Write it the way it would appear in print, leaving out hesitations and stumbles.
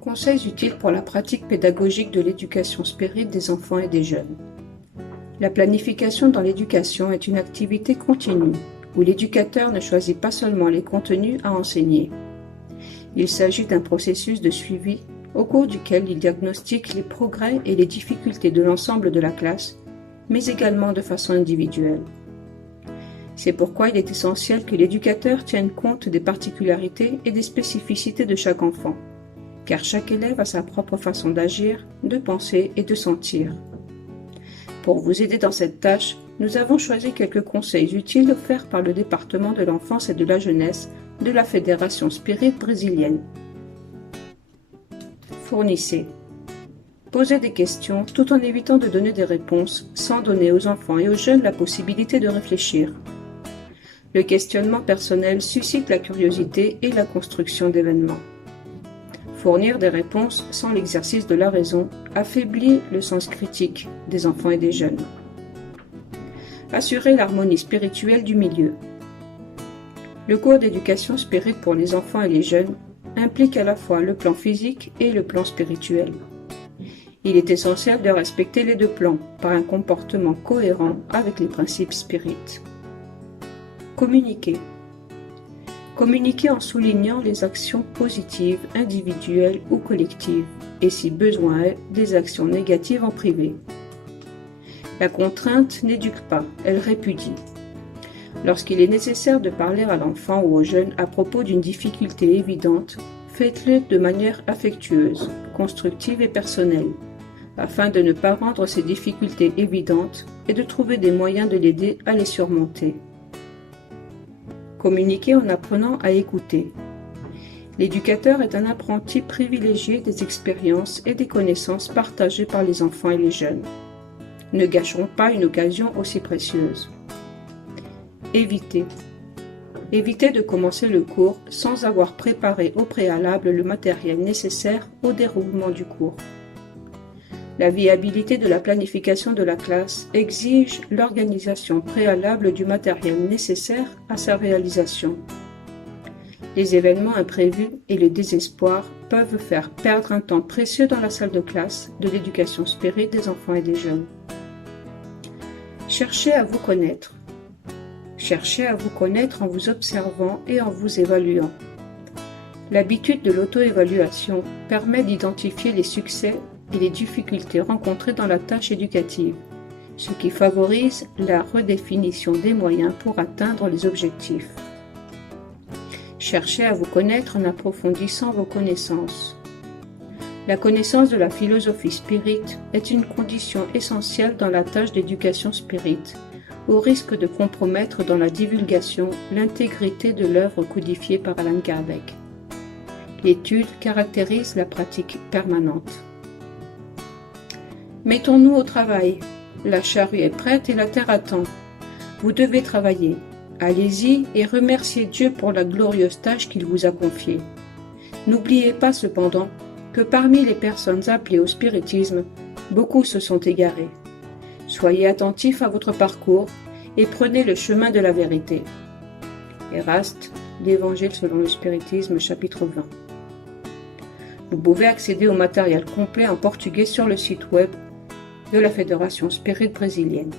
Conseils utiles pour la pratique pédagogique de l'éducation spirite des enfants et des jeunes. La planification dans l'éducation est une activité continue, où l'éducateur ne choisit pas seulement les contenus à enseigner. Il s'agit d'un processus de suivi au cours duquel il diagnostique les progrès et les difficultés de l'ensemble de la classe, mais également de façon individuelle. C'est pourquoi il est essentiel que l'éducateur tienne compte des particularités et des spécificités de chaque enfant, car chaque élève a sa propre façon d'agir, de penser et de sentir. Pour vous aider dans cette tâche, nous avons choisi quelques conseils utiles offerts par le département de l'enfance et de la jeunesse de la Fédération Spirit brésilienne. Fournissez. Posez des questions tout en évitant de donner des réponses sans donner aux enfants et aux jeunes la possibilité de réfléchir. Le questionnement personnel suscite la curiosité et la construction d'événements. Fournir des réponses sans l'exercice de la raison affaiblit le sens critique des enfants et des jeunes. Assurer l'harmonie spirituelle du milieu. Le cours d'éducation spirite pour les enfants et les jeunes implique à la fois le plan physique et le plan spirituel. Il est essentiel de respecter les deux plans par un comportement cohérent avec les principes spirites. Communiquer. Communiquer en soulignant les actions positives, individuelles ou collectives, et si besoin est, des actions négatives en privé. La contrainte n'éduque pas, elle répudie. Lorsqu'il est nécessaire de parler à l'enfant ou au jeune à propos d'une difficulté évidente, faites-le de manière affectueuse, constructive et personnelle, afin de ne pas rendre ces difficultés évidentes et de trouver des moyens de l'aider à les surmonter. Communiquer en apprenant à écouter. L'éducateur est un apprenti privilégié des expériences et des connaissances partagées par les enfants et les jeunes. Ne gâcherons pas une occasion aussi précieuse. Éviter. Évitez de commencer le cours sans avoir préparé au préalable le matériel nécessaire au déroulement du cours. La viabilité de la planification de la classe exige l'organisation préalable du matériel nécessaire à sa réalisation. Les événements imprévus et le désespoir peuvent faire perdre un temps précieux dans la salle de classe de l'éducation spirite des enfants et des jeunes. Cherchez à vous connaître. Cherchez à vous connaître en vous observant et en vous évaluant. L'habitude de l'auto-évaluation permet d'identifier les succès et les difficultés rencontrées dans la tâche éducative, ce qui favorise la redéfinition des moyens pour atteindre les objectifs. Cherchez à vous connaître en approfondissant vos connaissances. La connaissance de la philosophie spirite est une condition essentielle dans la tâche d'éducation spirite, au risque de compromettre dans la divulgation l'intégrité de l'œuvre codifiée par Allan Kardec. L'étude caractérise la pratique permanente. Mettons-nous au travail. La charrue est prête et la terre attend. Vous devez travailler. Allez-y et remerciez Dieu pour la glorieuse tâche qu'il vous a confiée. N'oubliez pas cependant que parmi les personnes appelées au spiritisme, beaucoup se sont égarés. Soyez attentifs à votre parcours et prenez le chemin de la vérité. Eraste, l'Évangile selon le spiritisme, chapitre 20. Vous pouvez accéder au matériel complet en portugais sur le site web de la Fédération Spirit brésilienne.